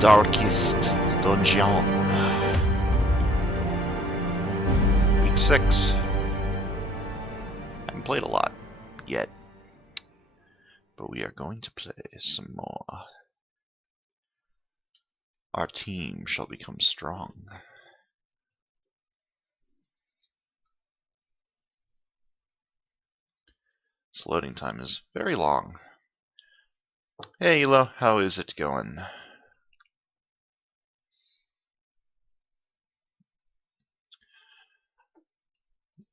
Darkest Dungeon. Week 6. Haven't played a lot yet, but we are going to play some more. Our team shall become strong. This loading time is very long. Hey Elo, how is it going?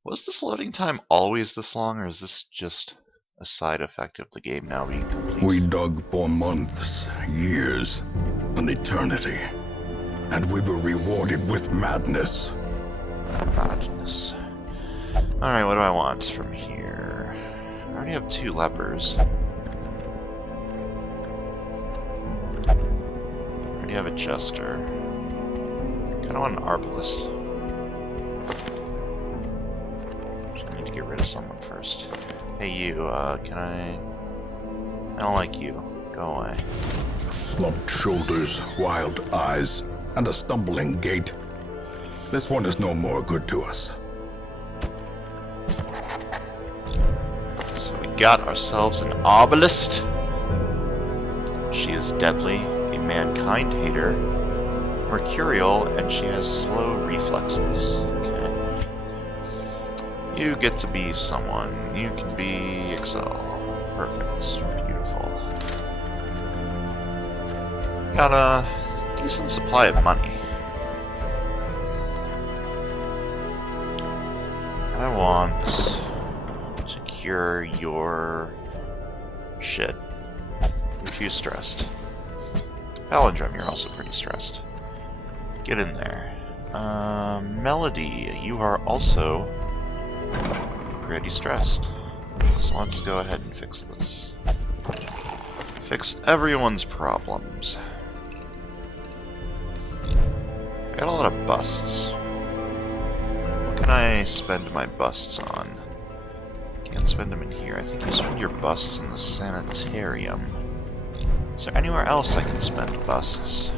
Was this loading time always this long, or is this just a side effect of the game now being complete? We dug for months, years, an eternity, and we were rewarded with madness. Madness. Alright, what do I want from here? I already have 2 lepers. I already have a jester. Kinda want an arbalist. I need to get rid of someone first. Hey you, can I don't like you. Go away. Slumped shoulders, wild eyes, and a stumbling gait. This one is no more good to us. So we got ourselves an arbalist. She is deadly, a mankind hater, mercurial, and she has slow reflexes. Okay. You get to be someone. You can be Excel. Perfect. Beautiful. Got a decent supply of money. I want to cure your shit. You're too stressed. Palindrome, you're also pretty stressed. Get in there. Melody, you are also pretty stressed. So let's go ahead and fix this. Fix everyone's problems. I got a lot of busts. What can I spend my busts on? Can't spend them in here. I think you spend your busts in the sanitarium. Is there anywhere else I can spend busts?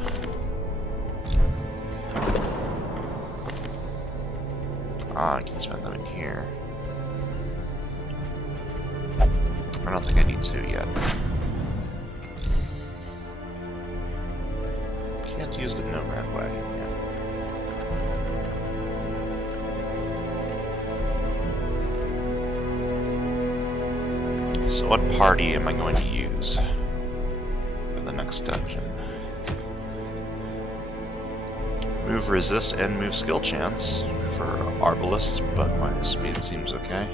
Ah, I can spend them in here. I don't think I need to yet. Can't use the nomad wagon yet. So what party am I going to use for the next dungeon? Move resist and move skill chance for arbalists, but minus speed seems okay.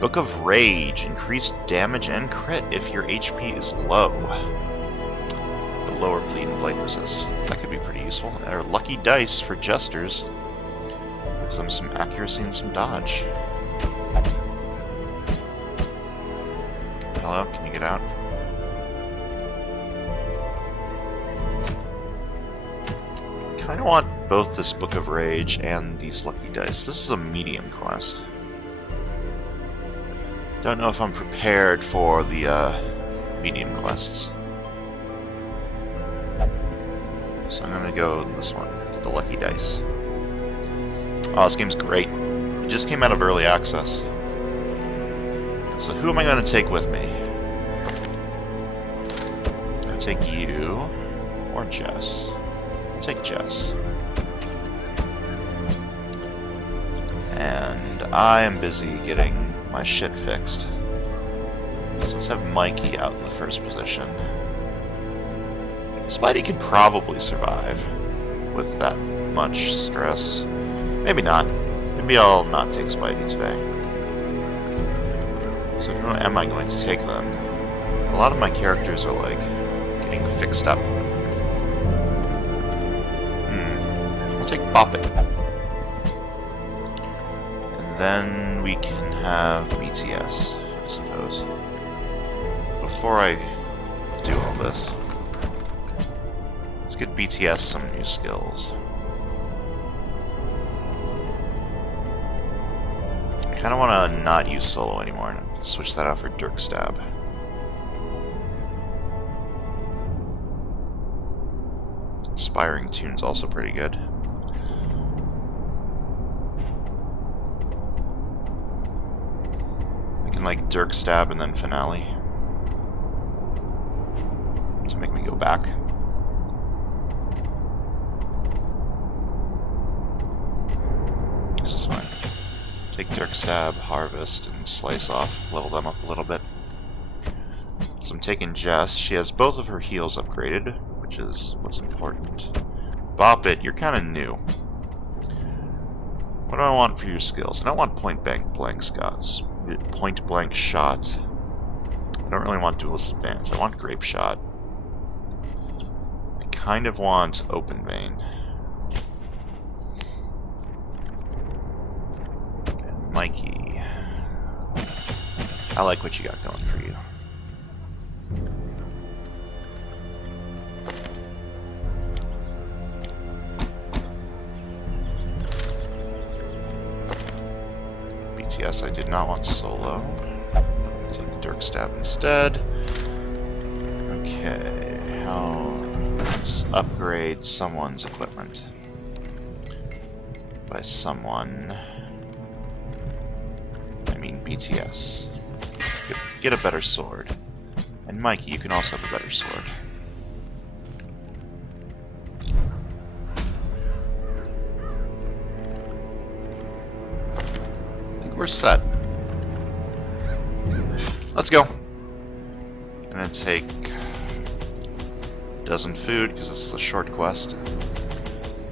Book of Rage, increased damage and crit if your HP is low. The lower bleed and blight resist. That could be pretty useful. Or lucky dice for jesters. Gives them some accuracy and some dodge. Hello, can you get out? Kinda want both this Book of Rage and these lucky dice. This is a medium quest. Don't know if I'm prepared for the medium quests. So I'm gonna go with this one, the lucky dice. Oh, this game's great. It just came out of early access. So who am I gonna take with me? I'll take you or Jess. I'll take Jess. And I am busy getting my shit fixed. So let's have Mikey out in the first position. Spidey could probably survive with that much stress. Maybe not. Maybe I'll not take Spidey today. So who am I going to take then? A lot of my characters are like getting fixed up. I'll take Boppet. And then we can have BTS, I suppose. Before I do all this, let's get BTS some new skills. I kinda wanna not use solo anymore and switch that out for Dirk Stab. Inspiring Tune's also pretty good. I can like Dirk Stab and then Finale to make me go back. This is fine. Take Dirk Stab, Harvest, and Slice off. Level them up a little bit. So I'm taking Jess. She has both of her heals upgraded, which is what's important. Bop It, you're kind of new. What do I want for your skills? I don't want point blank shots. Point blank shot. I don't really want Duelist Advance. I want Grape Shot. I kind of want Open Vein. And Mikey. I like what you got going for you. BTS, I did not want solo. Take the Dirk Stab instead. Okay, let's upgrade someone's equipment. By someone, I mean BTS. Get a better sword. And Mikey, you can also have a better sword. We're set. Let's go. I'm gonna take a dozen food because this is a short quest.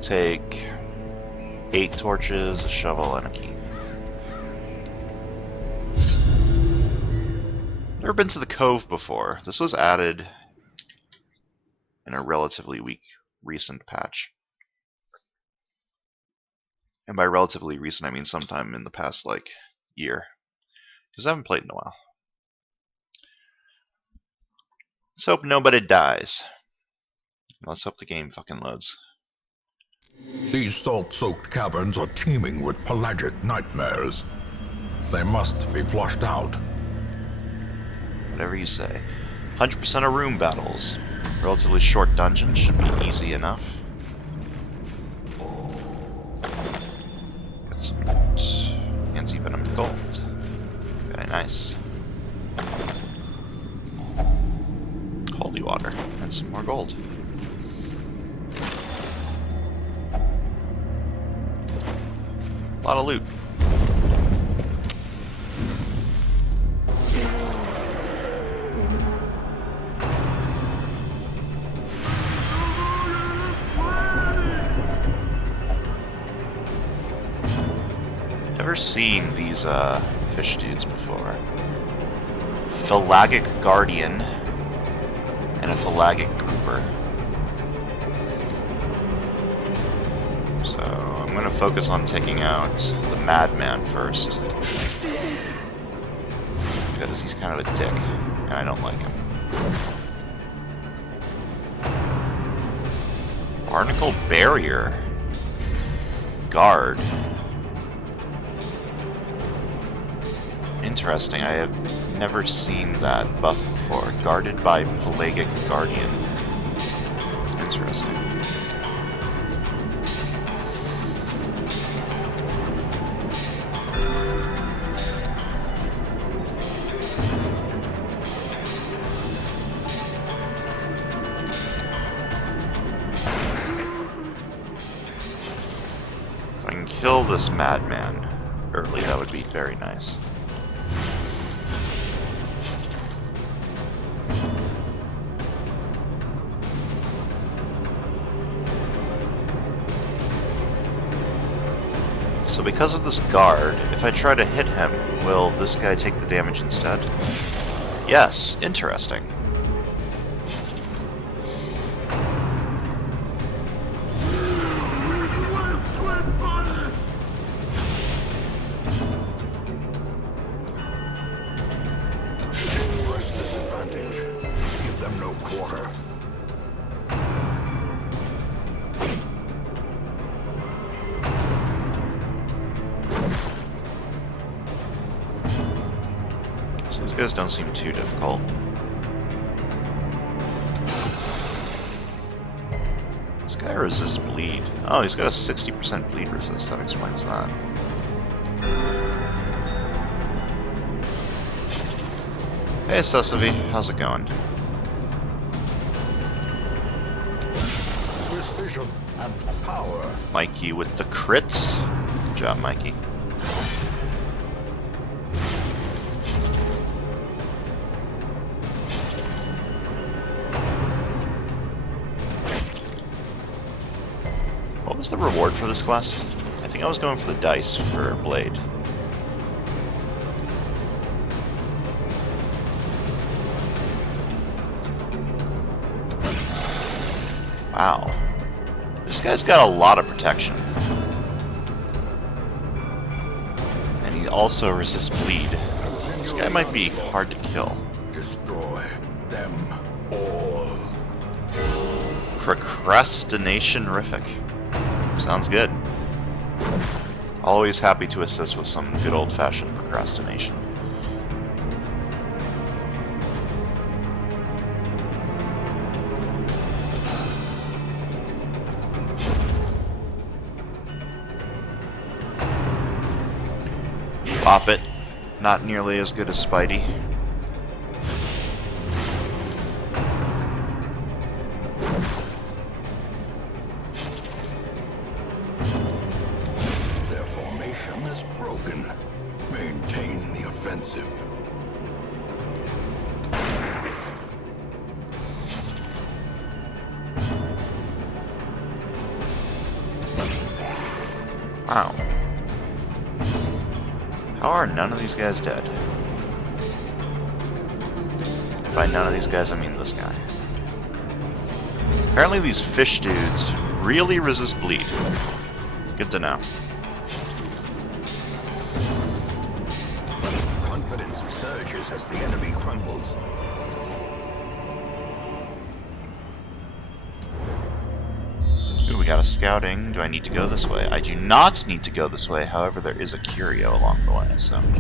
Take 8 torches, a shovel, and a key. Never been to the Cove before. This was added in a relatively recent patch. And by relatively recent, I mean sometime in the past, like, year. Because I haven't played in a while. Let's hope nobody dies. Let's hope the game fucking loads. These salt-soaked caverns are teeming with pelagic nightmares. They must be flushed out. Whatever you say. 100% of room battles. Relatively short dungeon, should be easy enough. Got some anti-venom gold. Very nice. Holy water. And some more gold. A lot of loot. Never seen these fish dudes before. Pelagic Guardian and a Pelagic Grouper. So I'm gonna focus on taking out the Madman first. Because he's kind of a dick, and I don't like him. Barnacle Barrier. Guard. Interesting, I have never seen that buff before. Guarded by Pelagic Guardian. Interesting. If I can kill this madman early, that would be very nice. So because of this guard, if I try to hit him, will this guy take the damage instead? Yes, interesting. Press disadvantage. Give them no quarter. So these guys don't seem too difficult. This guy resists bleed? Oh, he's got a 60% bleed resist. That explains that. Hey, Sesavi, how's it going? Precision and power. Mikey with the crits. Good job, Mikey. What was the reward for this quest? I think I was going for the dice for Blade. Wow. This guy's got a lot of protection. And he also resists bleed. This guy might be hard to kill. Destroy them all. Procrastination-rific. Sounds good. Always happy to assist with some good old-fashioned procrastination. Bop it. Not nearly as good as Spidey. Their formation is broken. Maintain the offensive. Wow. How are none of these guys dead? By none of these guys, I mean this guy. Apparently these fish dudes really resist bleed. Good to know. Confidence surges as the enemy crumbles. Ooh, we got a scouting. Do I need to go this way? I do not need to go this way, however there is a curio along the way, so I'm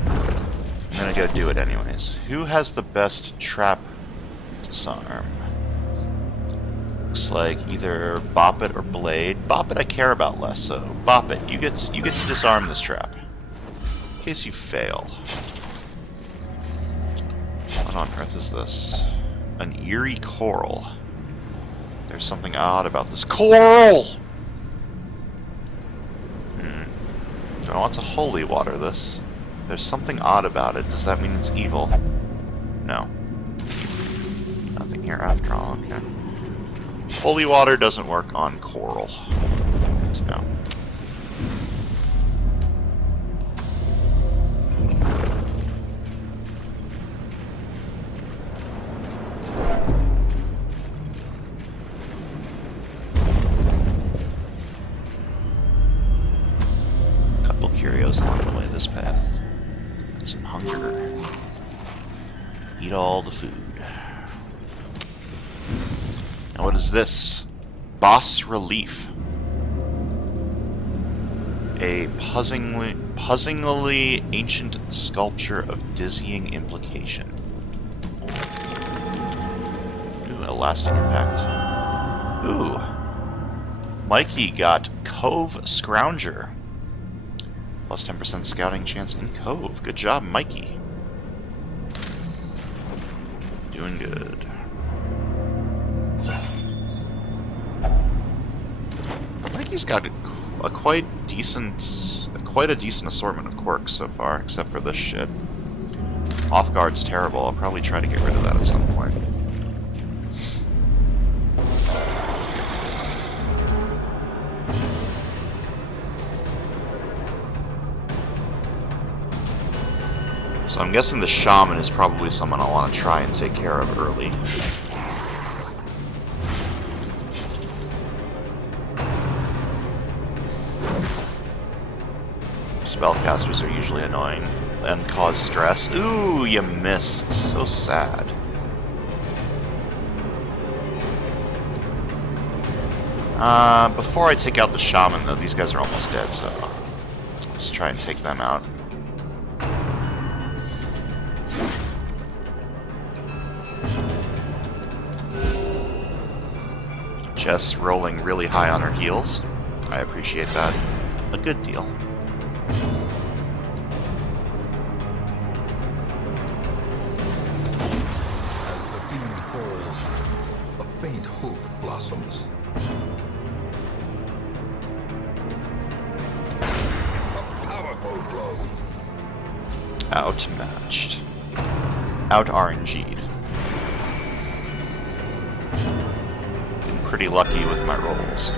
gonna go do it anyways. Who has the best trap disarm? Looks like either Bop It or Blade. Bop It I care about less, so Bop It, you get to disarm this trap. In case you fail. What on earth is this? An eerie coral. There's something odd about this coral! Do I want to holy water this? There's something odd about it. Does that mean it's evil? No. Nothing here after all, okay. Holy water doesn't work on coral. Good to know. Curios along the way this path. Got some hunger. Eat all the food. Now what is this? Boss Relief. A puzzingly ancient sculpture of dizzying implication. Ooh, elastic impact. Ooh. Mikey got Cove Scrounger. Plus 10% scouting chance in Cove. Good job, Mikey. Doing good. Mikey's got quite a decent assortment of quirks so far, except for this shit. Off guard's terrible. I'll probably try to get rid of that at some point. So I'm guessing the shaman is probably someone I want to try and take care of early. Spellcasters are usually annoying and cause stress. Ooh, you missed. So sad. Before I take out the shaman, though, these guys are almost dead, so I'll just try and take them out. Jess rolling really high on her heels. I appreciate that a good deal. As the fiend falls, a faint hope blossoms. A powerful blow. Outmatched. Out RNG'd. Been pretty lucky with my rolls.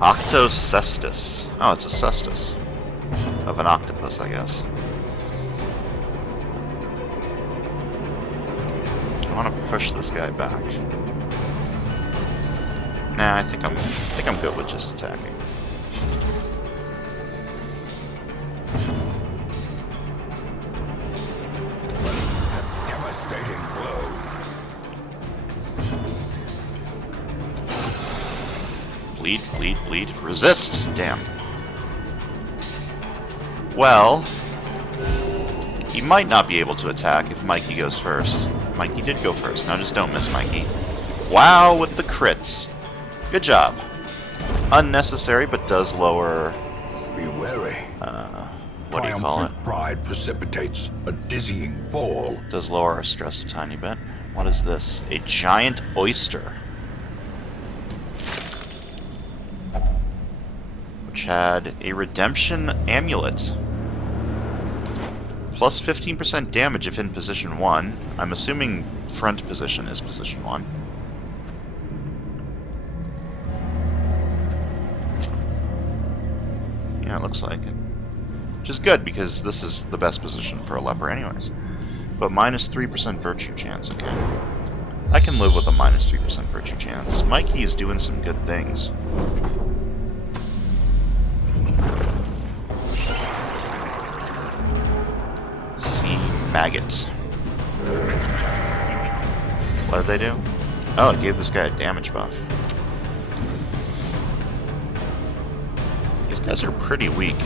Octocestus. Oh, it's a cestus. Of an octopus, I guess. I want to push this guy back. Nah, I think I'm good with just attacking. Devastating blow. Bleed, bleed, bleed. Resist! Damn. Well, he might not be able to attack if Mikey goes first. Mikey did go first. Now just don't miss Mikey. Wow, with the crits. Good job. Unnecessary, but does lower... Be wary. What do you call it? Pride precipitates a dizzying fall. Does lower our stress a tiny bit. What is this? A giant oyster. Which had a redemption amulet. Plus 15% damage if in position 1. I'm assuming front position is position 1. Yeah, it looks like it. Which is good, because this is the best position for a leper anyways. But minus 3% virtue chance, okay. I can live with a minus 3% virtue chance. Mikey is doing some good things. Sea maggot. What did they do? Oh, it gave this guy a damage buff. These guys are pretty weak.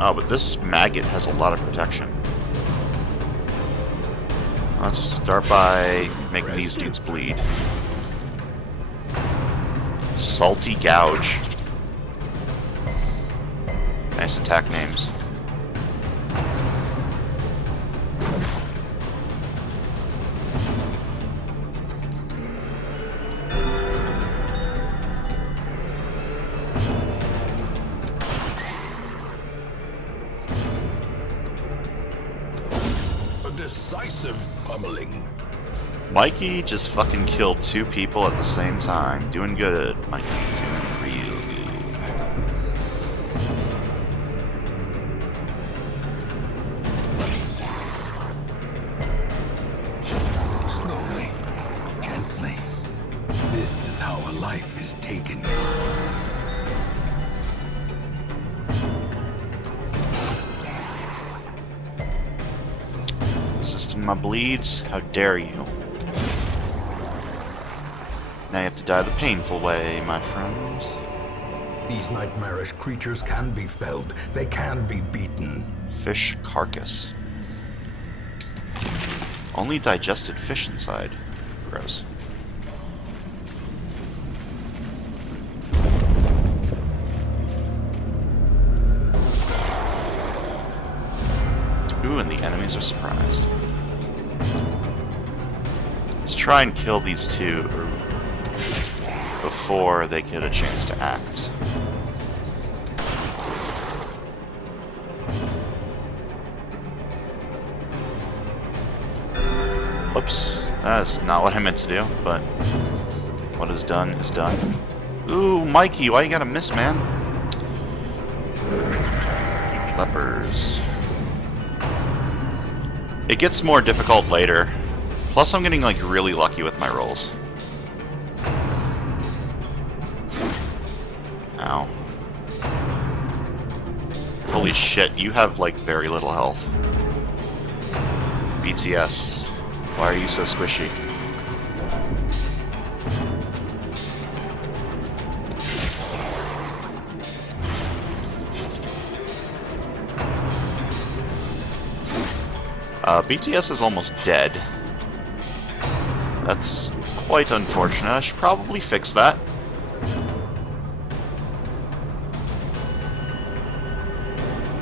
Oh, but this maggot has a lot of protection. Let's start by making these dudes bleed. Salty Gouge. Nice attack names. Decisive pummeling. Mikey just fucking killed 2 people at the same time. Doing good, Mikey. Doing real good. Slowly, gently. This is how a life is taken. Resisting my bleeds? How dare you? Now you have to die the painful way, my friend. These nightmarish creatures can be felled. They can be beaten. Fish carcass. Only digested fish inside. Gross. Ooh, and the enemies are surprised. Let's try and kill these 2 before they get a chance to act. Oops, that's not what I meant to do, but what is done is done. Ooh, Mikey, why you gotta miss, man? Lepers. It gets more difficult later. Plus, I'm getting, like, really lucky with my rolls. Ow. Holy shit, you have, like, very little health. BTS. Why are you so squishy? BTS is almost dead. That's quite unfortunate. I should probably fix that.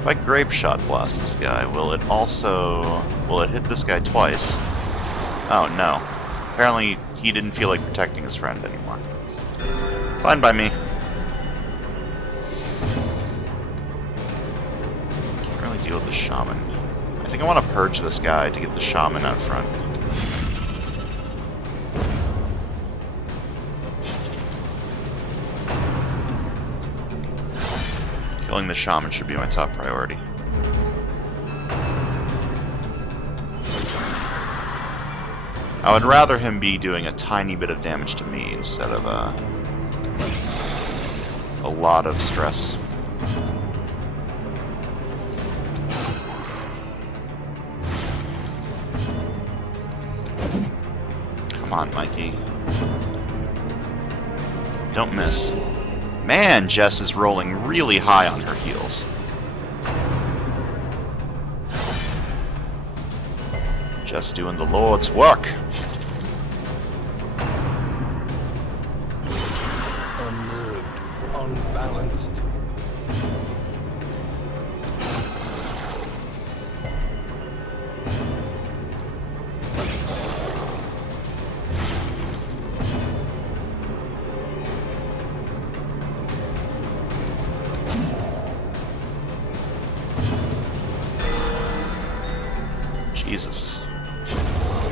If I grape shot blast this guy, will it hit this guy twice? Oh no. Apparently he didn't feel like protecting his friend anymore. Fine by me. Can't really deal with the shaman. I think I want to purge this guy to get the shaman out front. Killing the shaman should be my top priority. I would rather him be doing a tiny bit of damage to me instead of a lot of stress. Come on, Mikey. Don't miss. Man, Jess is rolling really high on her heels. Just doing the Lord's work. Unnerved, unbalanced. Jesus.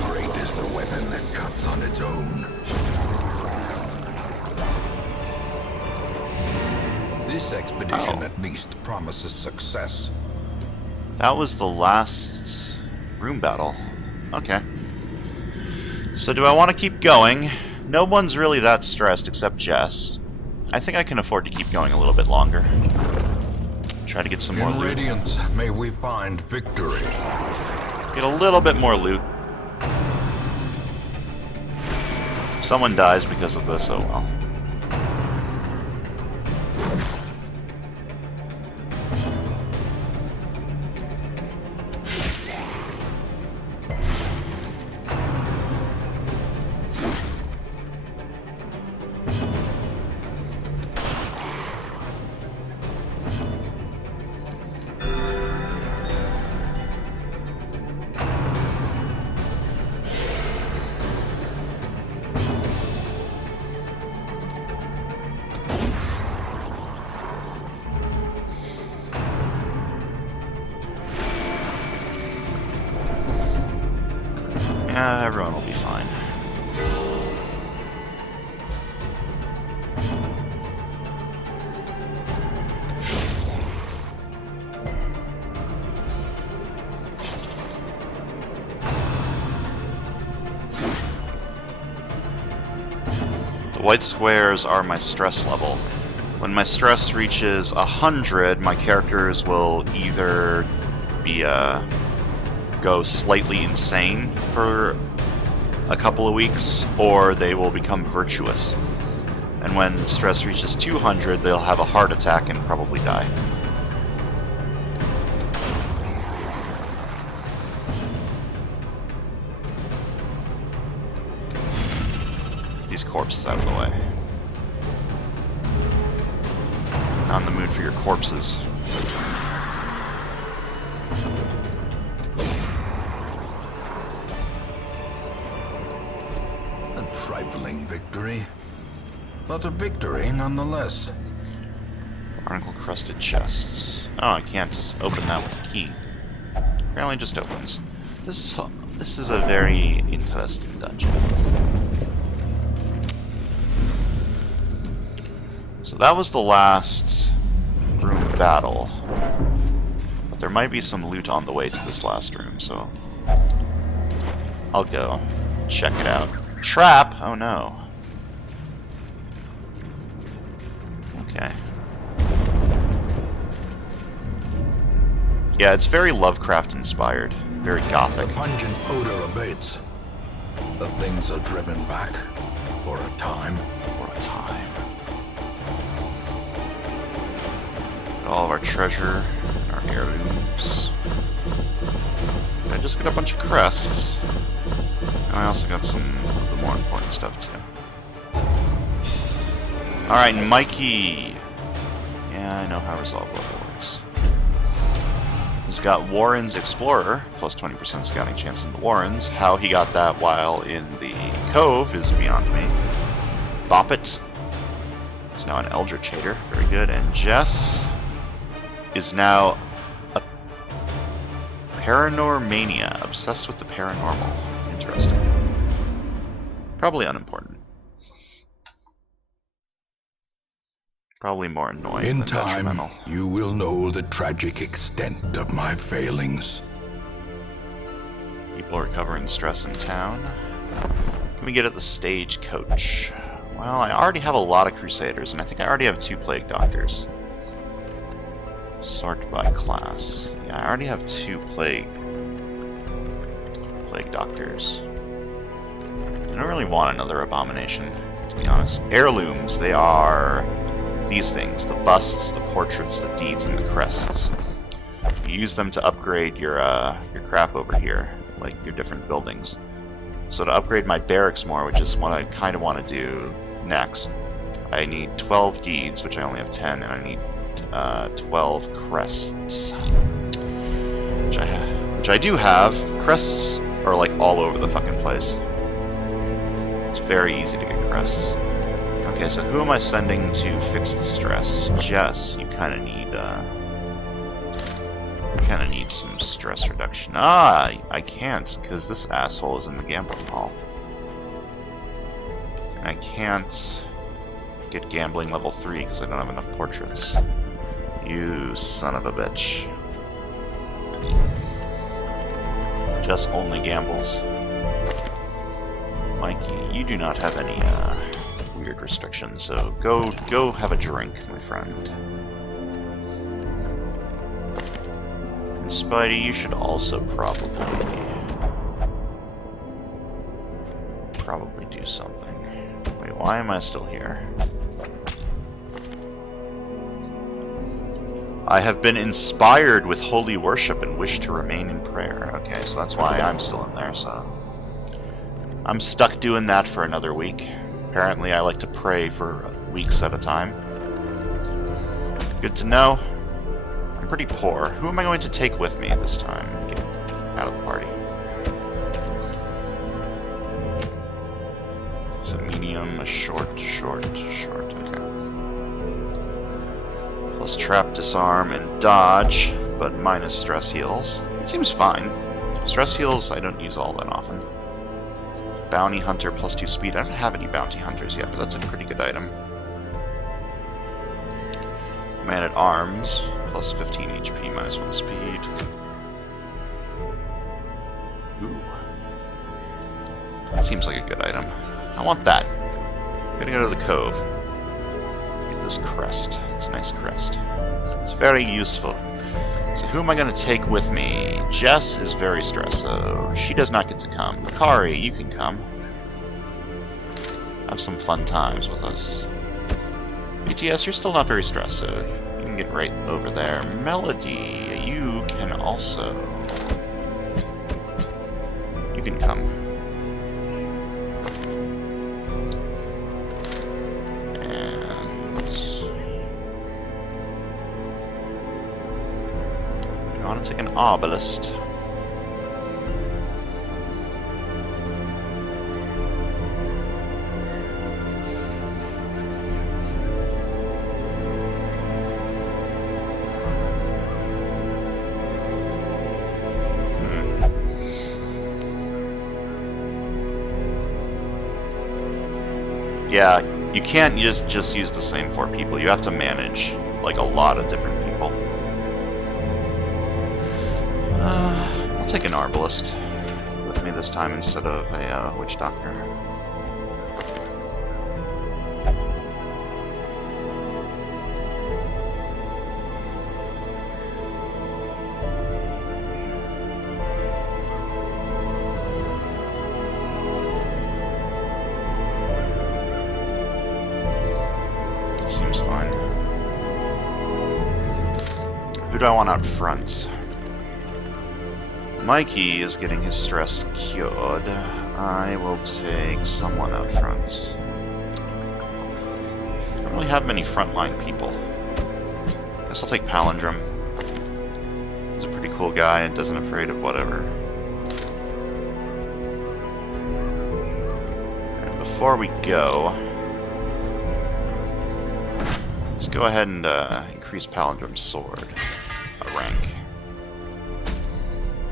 Great is the weapon that cuts on its own. This expedition at least promises success. That was the last room battle. Okay. So do I want to keep going? No one's really that stressed except Jess. I think I can afford to keep going a little bit longer. Try to get some more In loot. Radiance, may we find victory. Get a little bit more loot. If someone dies because of this, oh well. Yeah, everyone will be fine. The white squares are my stress level. When my stress reaches 100, my characters will either be go slightly insane for a couple of weeks, or they will become virtuous. And when stress reaches 200, they'll have a heart attack and probably die. These corpses out of the way. Not in the mood for your corpses. Trifling victory, but a victory nonetheless. Barnacle-crusted chests. Oh, I can't open that with a key. Apparently, it just opens. This is a very interesting dungeon. So that was the last room battle, but there might be some loot on the way to this last room, so I'll go check it out. Trap? Oh no. Okay. Yeah, it's very Lovecraft inspired. Very gothic. The pungent odor abates. The things are driven back for a time. For a time. Got all of our treasure, our heirlooms. Gotta just got a bunch of crests. And I also got some of the more important stuff too. Alright, Mikey! Yeah, I know how Resolve level works. He's got Warren's Explorer, plus 20% scouting chance into Warren's. How he got that while in the Cove is beyond me. Boppet is now an Eldritch Hater, very good. And Jess is now a Paranormania, obsessed with the paranormal. Interesting. Probably unimportant. Probably more annoying In than time, detrimental. you will know the tragic extent of my failings. People recovering stress in town. Can we get at the stagecoach? Well, I already have a lot of Crusaders, and I think I already have 2 Plague Doctors. Sort by class. Yeah, I already have 2 Plague Doctors. I don't really want another Abomination, to be honest. Heirlooms, they are these things. The busts, the portraits, the deeds, and the crests. You use them to upgrade your crap over here, like your different buildings. So to upgrade my barracks more, which is what I kind of want to do next, I need 12 deeds, which I only have 10, and I need 12 crests, which I do have. Crests are like all over the fucking place. It's very easy to get crests. Okay, so who am I sending to fix the stress? Jess, you kind of need some stress reduction. Ah, I can't because this asshole is in the gambling hall, and I can't get gambling level 3 because I don't have enough portraits. You son of a bitch. Jess only gambles. Mikey, you do not have any weird restrictions, so go have a drink, my friend. And Spidey, you should also probably do something. Wait, why am I still here? I have been inspired with holy worship and wish to remain in prayer. Okay, so that's why I'm still in there, so I'm stuck doing that for another week. Apparently I like to pray for weeks at a time. Good to know. I'm pretty poor. Who am I going to take with me this time? Get out of the party. Is it medium, a short, okay. Plus trap, disarm, and dodge, but minus stress heals. It seems fine. Stress heals I don't use all that often. Bounty Hunter plus 2 speed. I don't have any Bounty Hunters yet, but that's a pretty good item. Man at Arms plus 15 HP, minus 1 speed. Ooh. That seems like a good item. I want that. I'm gonna go to the Cove. Get this crest. It's a nice crest. It's very useful. So who am I going to take with me? Jess is very stressed, so she does not get to come. Kari, you can come. Have some fun times with us. BTS, you're still not very stressed, so you can get right over there. Melody, you can also... You can come. I want to take an Arbalist. Yeah, you can't just use the same 4 people. You have to manage like a lot of different people. I'll take an Arbalist with me this time instead of a Witch Doctor. Seems fine. Who do I want out front? Mikey is getting his stress cured. I will take someone out front. I don't really have many frontline people. Guess I'll take Palindrome. He's a pretty cool guy and doesn't afraid of whatever. And before we go, let's go ahead and increase Palindrome's sword a rank.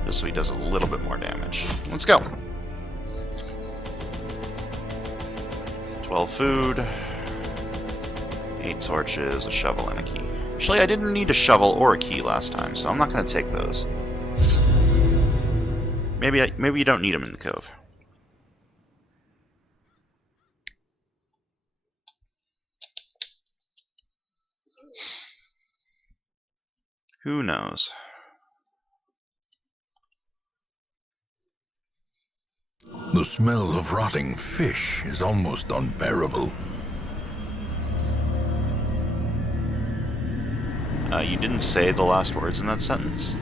Just so he does a little bit more damage. Let's go! 12 food, 8 torches, a shovel, and a key. Actually, I didn't need a shovel or a key last time, so I'm not going to take those. Maybe you don't need them in the cove. Who knows? The smell of rotting fish is almost unbearable. You didn't say the last words in that sentence.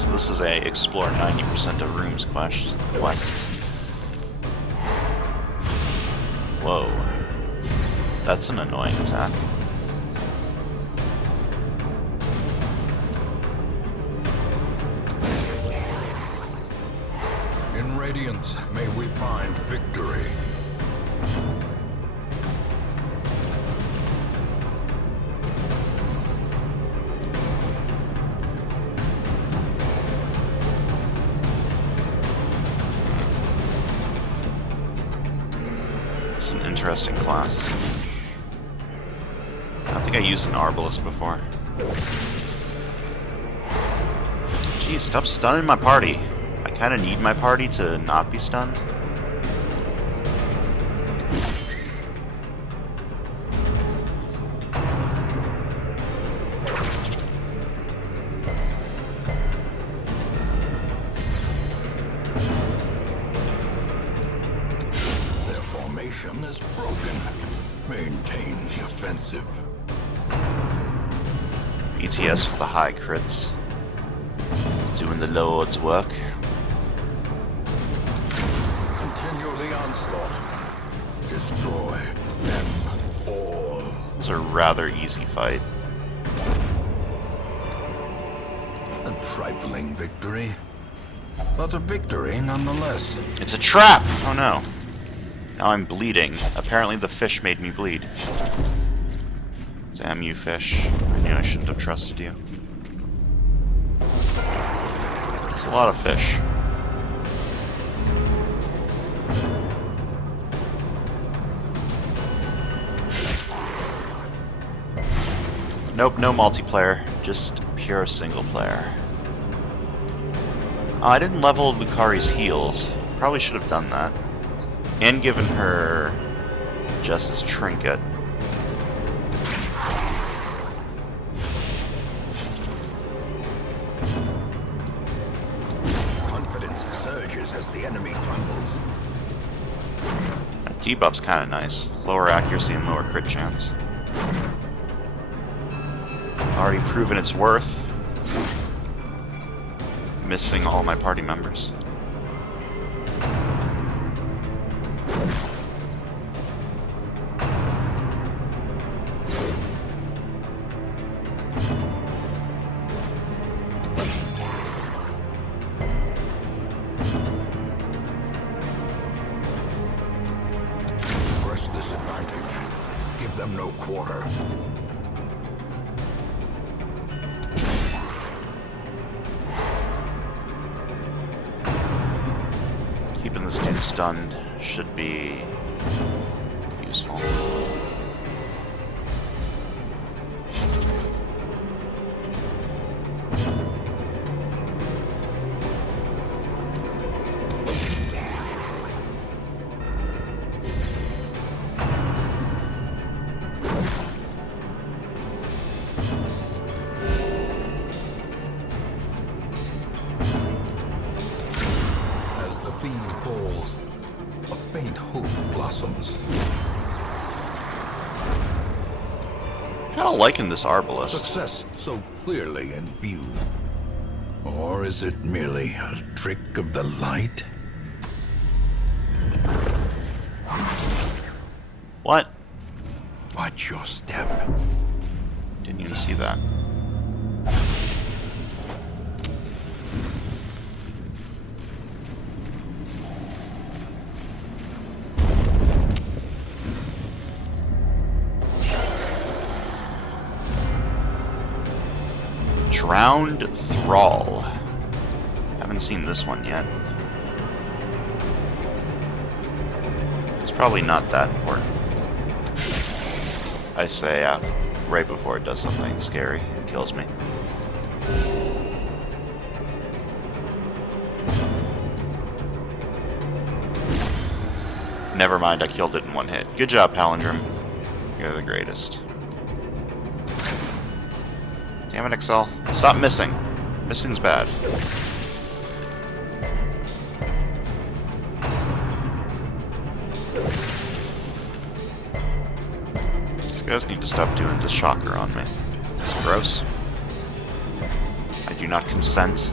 So this is a explore 90% of rooms quest. Whoa. That's an annoying attack. In Radiance, may we find victory. It's an interesting class. I don't think I used an Arbalest before. Geez, stop stunning my party. I kinda need my party to not be stunned. Their formation is broken. Maintain the offensive. BTS with the high crits. Doing the Lord's work. Continue the onslaught. Destroy them all. It was a rather easy fight. A trifling victory, but a victory nonetheless. It's a trap! Oh no. Now I'm bleeding. Apparently the fish made me bleed. Damn you, fish. I knew I shouldn't have trusted you. It's a lot of fish. Nope, no multiplayer. Just pure single player. Oh, I didn't level Lucari's heals. Probably should have done that. And given her Jess's trinket. Confidence surges as the enemy crumbles. That debuff's kinda nice. Lower accuracy and lower crit chance. Already proven its worth. Missing all my party members. Press this advantage. Give them no quarter. Keeping this dude stunned should be useful. As the fiend falls, a faint hope blossoms. Kinda liking this Arbalest. Success so clearly in view. Or is it merely a trick of the light? What? Watch your step. Didn't even see that. Drowned Thrall. Haven't seen this one yet. It's probably not that important. I say right before it does something scary and kills me. Never mind, I killed it in one hit. Good job, Palindrome. You're the greatest. Damn it, Excel. Stop missing. Missing's bad. These guys need to stop doing this shocker on me. It's gross. I do not consent.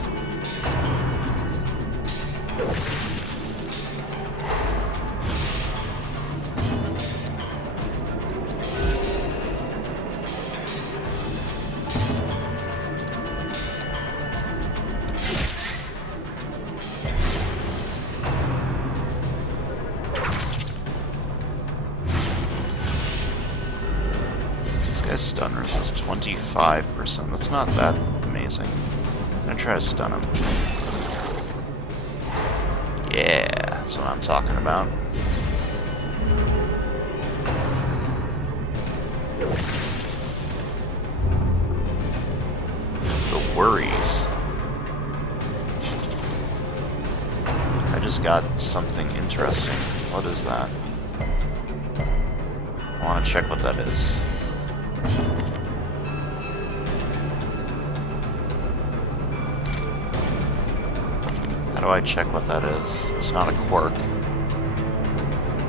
Stun resist 25%. That's not that amazing. I'm gonna try to stun him. Yeah, that's what I'm talking about. The worries. I just got something interesting. What is that? I want to check what that is. How do I check what that is? It's not a quirk.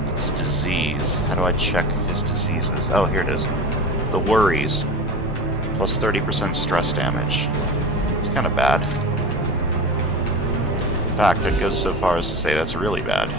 It's a disease. How do I check his diseases? Oh, here it is. The worries. Plus 30% stress damage. It's kind of bad. In fact, it goes so far as to say that's really bad.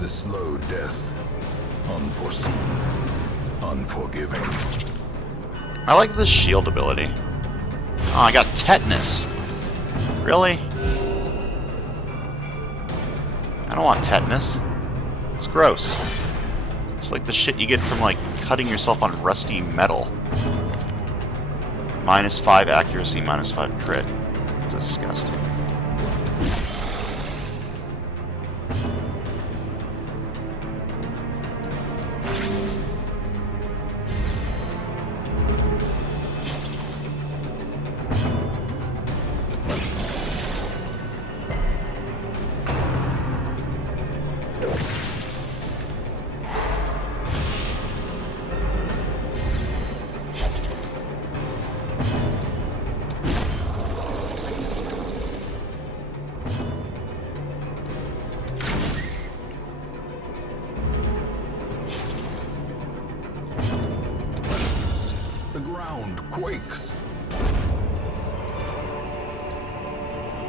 The slow death. Unforeseen. Unforgiving. I like this shield ability. Oh, I got tetanus. Really? I don't want tetanus. It's gross. It's like the shit you get from, like, cutting yourself on rusty metal. -5 accuracy, -5 crit. Disgusting. The ground quakes.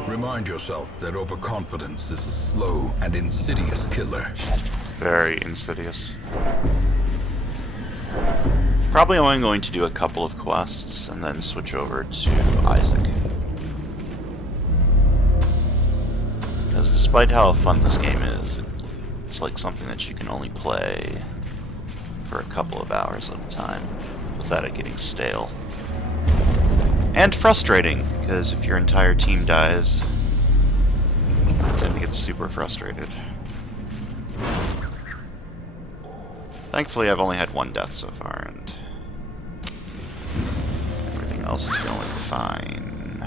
Remind yourself that overconfidence is a slow and insidious killer. Very insidious. Probably only going to do a couple of quests and then switch over to Isaac. Because despite how fun this game is, it's like something that you can only play for a couple of hours at a time without it getting stale. And frustrating, because if your entire team dies, you tend to get super frustrated. Thankfully, I've only had one death so far, and everything else is going fine.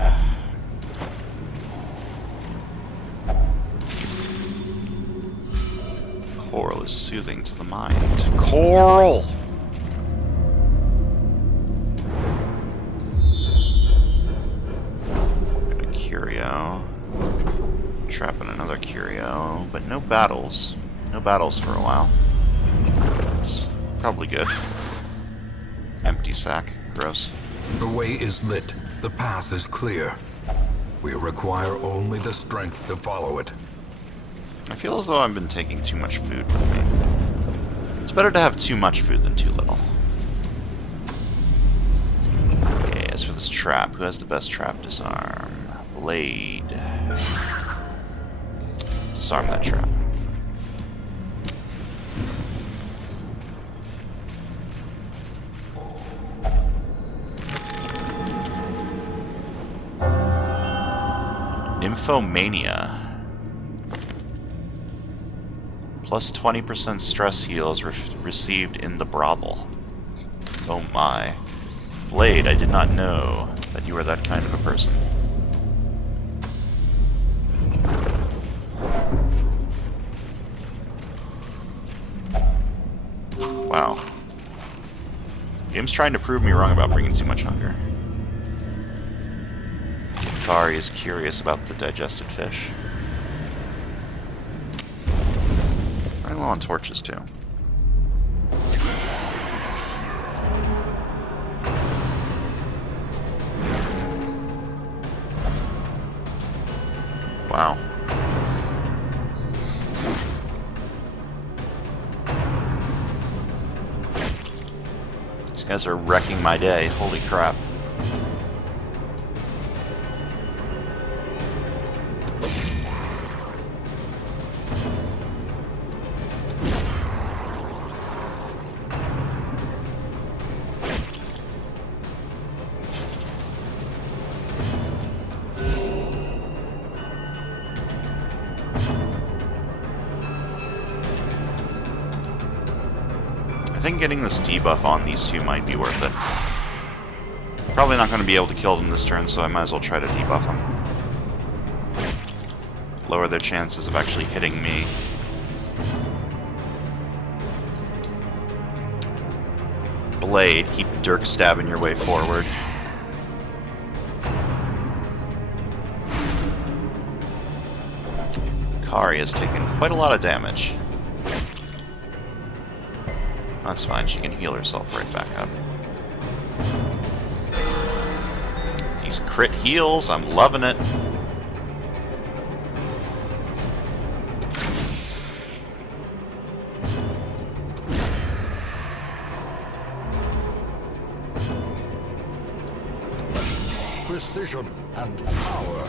Coral is soothing to the mind. Coral! Got a curio. Trapping another curio, but no battles. No battles for a while. That's probably good. Empty sack. Gross. The way is lit. The path is clear. We require only the strength to follow it. I feel as though I've been taking too much food with me. It's better to have too much food than too little. Okay, as for this trap, who has the best trap disarm? Blade. Disarm that trap. Nymphomania. Plus 20% stress heals received in the brothel. Oh my. Blade, I did not know that you were that kind of a person. Wow. Game's trying to prove me wrong about bringing too much hunger. Kari is curious about the digested fish. Running low on torches too. Wow. These guys are wrecking my day. Holy crap. I think getting this debuff on these two might be worth it. Probably not going to be able to kill them this turn, so I might as well try to debuff them. Lower their chances of actually hitting me. Blade, keep dirk stabbing your way forward. Kari has taken quite a lot of damage. That's fine, she can heal herself right back up. These crit heals, I'm loving it. Precision and power.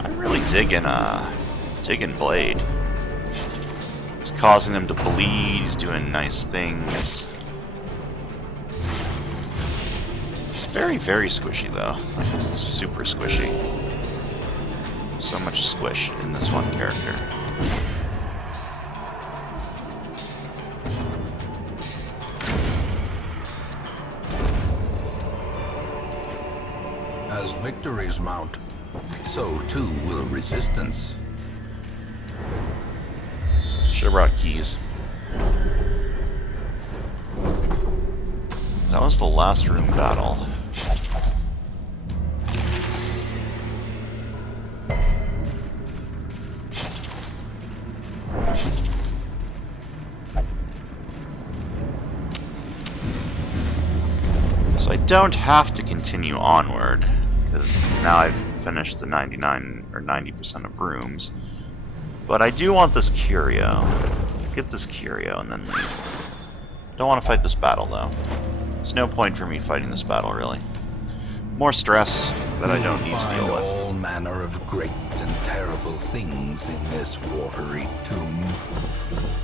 I'm really digging Blade. He's causing them to bleed, he's doing nice things. It's very, very squishy though. Like, super squishy. So much squish in this one character. As victories mount, so too will resistance. Should have brought keys. That was the last room battle. So I don't have to continue onward, because now I've finished the 99 or 90% of rooms. But I do want this curio. Get this curio and then leave. Don't want to fight this battle though. There's no point for me fighting this battle really. More stress that I don't need to deal with. All manner of great and terrible things in this watery tomb.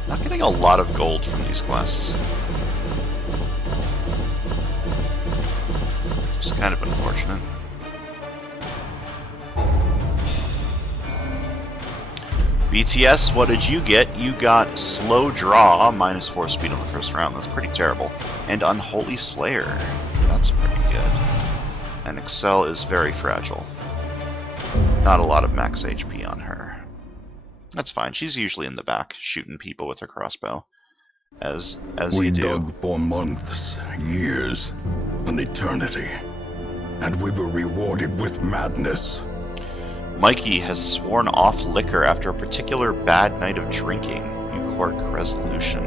Not getting a lot of gold from these quests. It's kind of unfortunate. BTS, what did you get? You got Slow Draw, -4 speed on the first round. That's pretty terrible. And Unholy Slayer. That's pretty good. And Excel is very fragile. Not a lot of max HP on her. That's fine. She's usually in the back, shooting people with her crossbow. As you do. We dug for months, years, an eternity. And we were rewarded with madness. Mikey has sworn off liquor after a particular bad night of drinking. Euchoric resolution.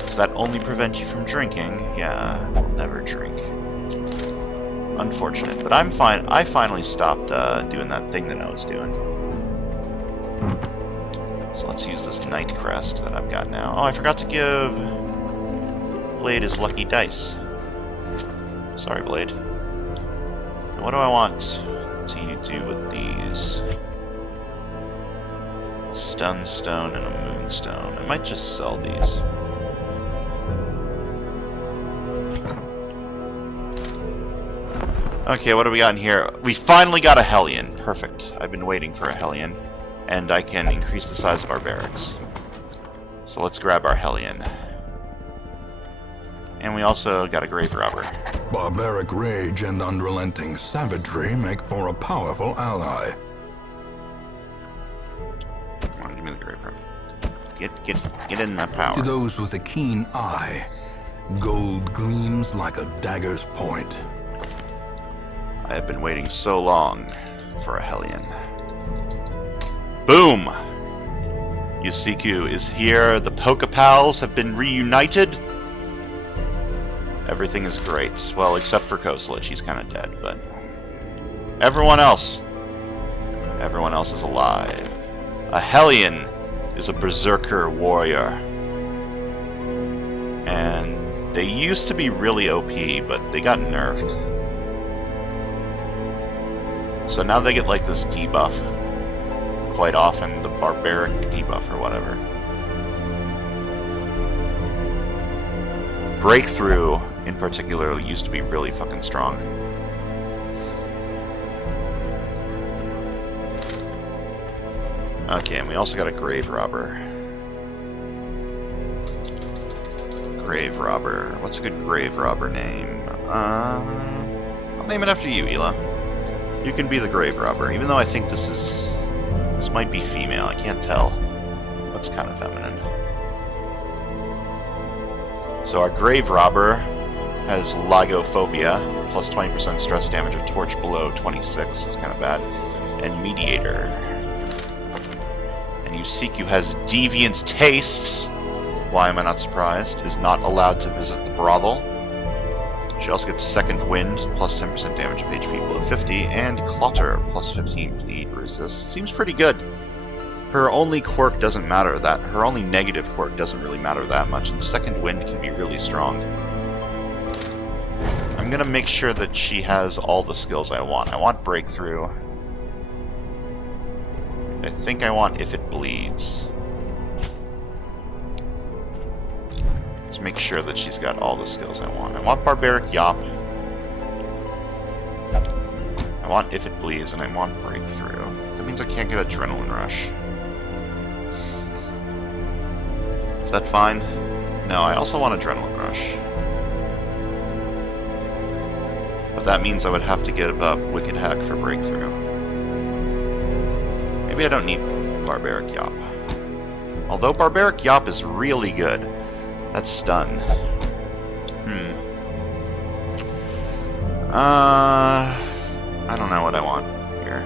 Does that only prevent you from drinking? Yeah, I'll never drink. Unfortunate, but I'm fine. I finally stopped doing that thing that I was doing. So let's use this Night Crest that I've got now. Oh, I forgot to give Blade his lucky dice. Sorry, Blade. Now, what do I want to do with these? Stun Stone and a Moonstone. I might just sell these. Okay, what do we got in here? We finally got a Hellion. Perfect. I've been waiting for a Hellion. And I can increase the size of our barracks. So let's grab our Hellion. And we also got a Grave Robber. Barbaric rage and unrelenting savagery make for a powerful ally. Come on, give me the Grave Robber. Get in that power. To those with a keen eye, gold gleams like a dagger's point. I have been waiting so long for a Hellion. Boom! Yusiku is here. The Pokepals have been reunited. Everything is great. Well, except for Koslet. She's kind of dead, but everyone else is alive. A Hellion is a berserker warrior. And they used to be really OP, but they got nerfed. So now they get like this debuff quite often, the barbaric debuff or whatever. Breakthrough, in particular, used to be really fucking strong. Okay, and we also got a Grave Robber. Grave Robber. What's a good Grave Robber name? I'll name it after you, Ela. You can be the Grave Robber, even though I think this might be female. I can't tell. Looks kind of feminine. So our Grave Robber has Lygophobia, plus 20% stress damage of torch below 26. That's kind of bad. And Mediator. And Yusiku has Deviant Tastes. Why am I not surprised? Is not allowed to visit the brothel. She also gets Second Wind, plus 10% damage of HP below 50, and Clutter, plus 15 bleed resist. Seems pretty good. Her only quirk doesn't matter that. Her only negative quirk doesn't really matter that much, and Second Wind can be really strong. I'm gonna make sure that she has all the skills I want. I want Breakthrough. I think I want If It Bleeds. Let's make sure that she's got all the skills I want. I want Barbaric Yop. I want If It Bleeds, and I want Breakthrough. That means I can't get Adrenaline Rush. Is that fine? No, I also want Adrenaline Rush. But that means I would have to give up Wicked Hack for Breakthrough. Maybe I don't need Barbaric Yop. Although Barbaric Yop is really good. That's stun. I don't know what I want here.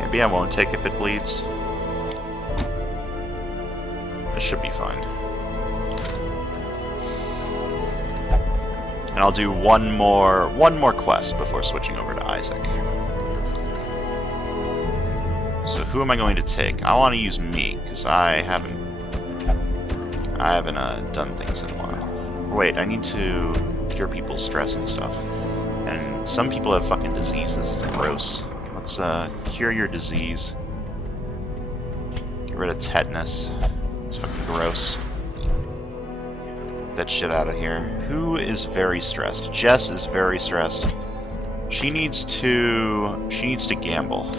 Maybe I won't take If It Bleeds. This should be fine. And I'll do one more quest before switching over to Isaac. So who am I going to take? I want to use me, because I haven't done things in a while. Wait, I need to cure people's stress and stuff. And some people have fucking diseases. It's gross. Let's cure your disease. Get rid of tetanus. It's fucking gross. that shit out of here. Who is very stressed? Jess is very stressed. She needs to gamble.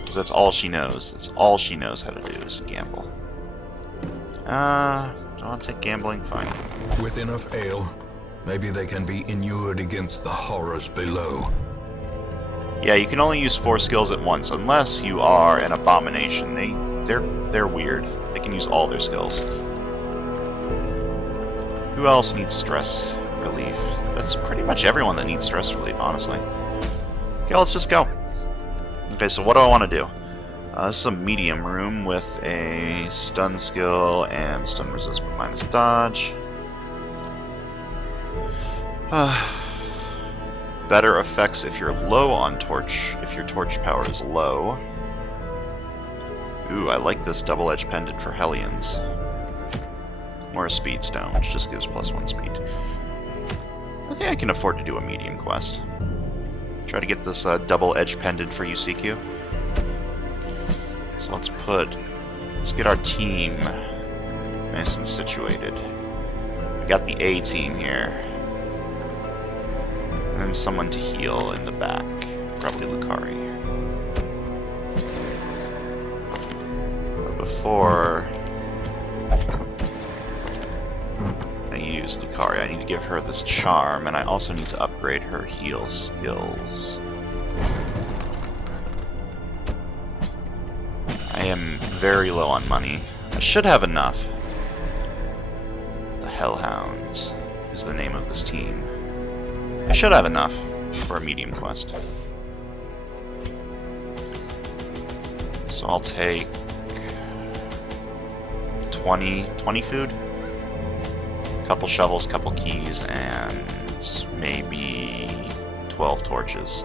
Because that's all she knows. That's all she knows how to do is gamble. I'll take gambling, fine. With enough ale, maybe they can be inured against the horrors below. Yeah, you can only use 4 skills at once, unless you are an abomination. They're weird. They can use all their skills. Who else needs stress relief? That's pretty much everyone that needs stress relief, honestly. Okay, let's just go. Okay, so what do I want to do? This is a medium room with a stun skill and stun resist minus dodge. Better effects if you're low on torch, if your torch power is low. Ooh, I like this double-edged pendant for Hellions. Or a speed stone, which just gives +1 speed. I think I can afford to do a medium quest. Try to get this double-edged pendant for Yusiku. So let's get our team nice and situated. We got the A team here. And then someone to heal in the back. Probably Lucari. But before I use Lucari, I need to give her this charm, and I also need to upgrade her heal skills. I am very low on money. I should have enough. The Hellhounds is the name of this team. I should have enough for a medium quest. So I'll take 20 food, couple shovels, couple keys, and maybe 12 torches.